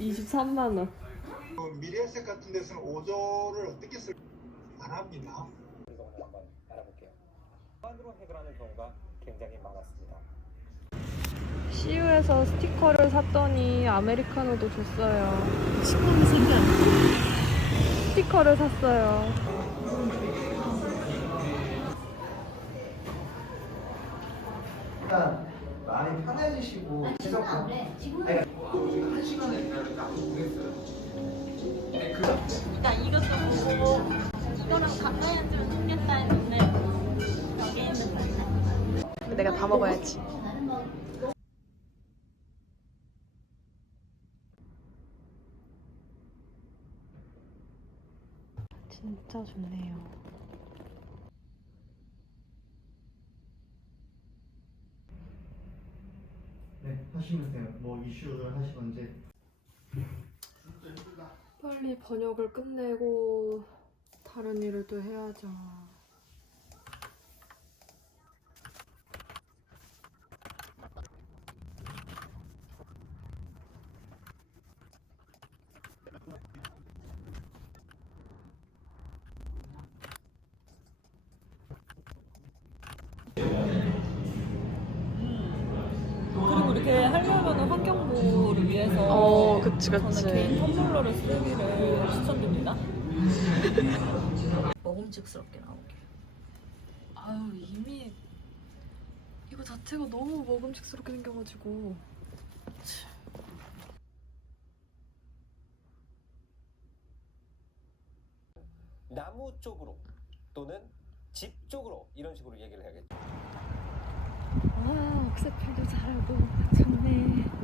23만 원. 그 미래에셋 같은 데서는 5조를 어떻게 쓸안 합니다. 그래서 오늘 한번 알아볼게요. 만으로 해결하는 경우가 굉장히 많았습니다. CU에서 스티커를 샀더니 아메리카노도 줬어요. 식감이 생겨. 스티커를 샀어요. 일단 많이 편해지시고 지금 안 그래. 지금 네. 한 시간에 기다렸는데 안 모르겠어요. 네, 그 그러니까 이것도 보고 이거랑 가까이 앉으면 좋겠다 했는데 여기 있는 거 근데 내가 다 먹어야지. 진짜 좋네요. 하시면 돼요. 뭐 이슈를 하시던지. 빨리 번역을 끝내고 다른 일을 또 해야죠. 이렇게 하려면 환경부를 위해서 어, 그치, 저는 그치. 개인 텀블러를 쓰기를 추천드립니다. 먹음직스럽게 나오게. 아유 이미 이거 자체가 너무 먹음직스럽게 생겨가지고 나무 쪽으로 또는 집 쪽으로 이런 식으로 얘기를 해야겠죠. 아 억새필도 잘하고 좋네.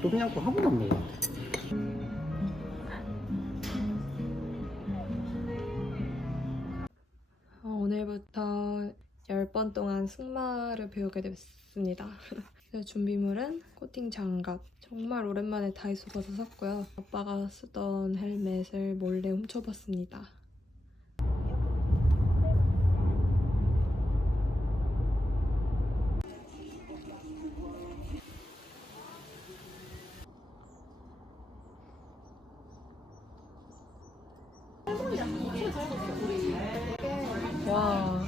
나 또미양꿍 한 번도 안 먹어. 어, 오늘부터 10번 동안 승마를 배우게 됐습니다. 준비물은 코팅 장갑. 정말 오랜만에 다이소 가서 샀고요. 아빠가 쓰던 헬멧을 몰래 훔쳐봤습니다. 와.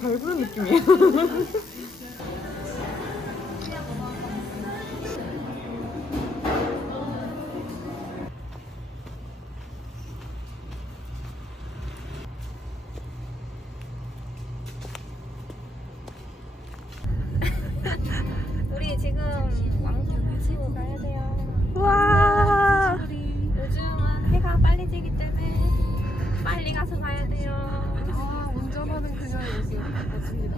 발부른 느낌이에요. 지금 왕궁 치고 가야 돼요. 와. 요즘은 해가 빨리 지기 때문에 빨리 가서 가야 돼요. 아, 운전하는 그녀의 모습 멋집니다.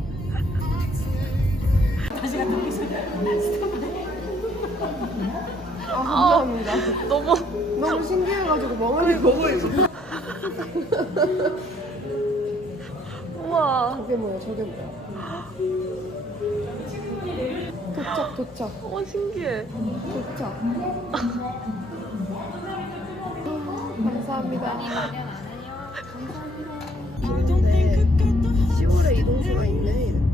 아, 감사합니다. 너무 너무 신기해가지고 멍하니 보고 있어. 우와. 저게 뭐야? 저게 뭐야? 도착 도착. 어 신기해. 도착. 감사합니다. 10월에 이동수가 있네 음!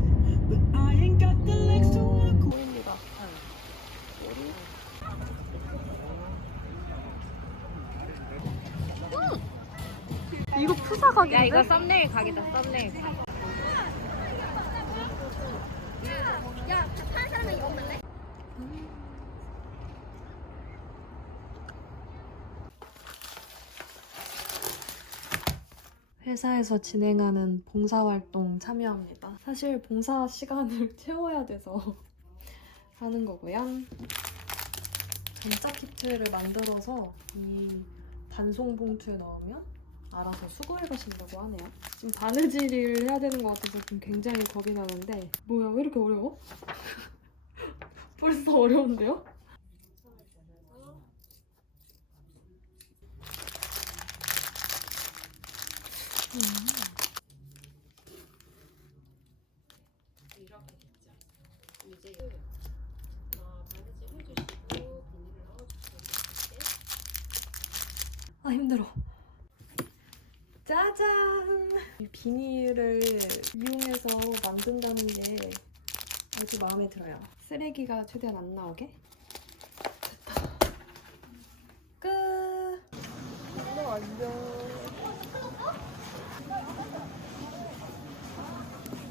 이거 푸사 가게인데? 야 이거 썸네일 각이다 썸네일 회사에서 진행하는 봉사활동 참여합니다. 사실 봉사 시간을 채워야 돼서 하는 거고요. 단짝 키트를 만들어서 이 반송 봉투에 넣으면 알아서 수거해 가신다고 하네요. 지금 바느질을 해야 되는 것 같아서 지금 굉장히 겁이 나는데 뭐야 왜 이렇게 어려워? 벌써 어려운데요? 아 힘들어. 짜잔! 이 비닐을 이용해서 만든다는 게 아주 마음에 들어요. 쓰레기가 최대한 안 나오게. 됐다. 끝! 완전.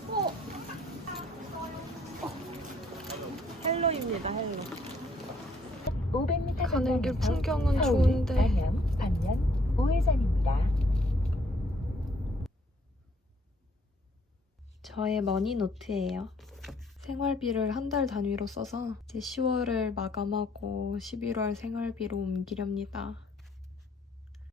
어! 어. 헬로입니다, 헬로. 500m 가는 길 풍경은 좋은데. 반면 우회전입니다. 저의 머니 노트예요. 생활비를 한 달 단위로 써서 이제 10월을 마감하고 11월 생활비로 옮기렵니다.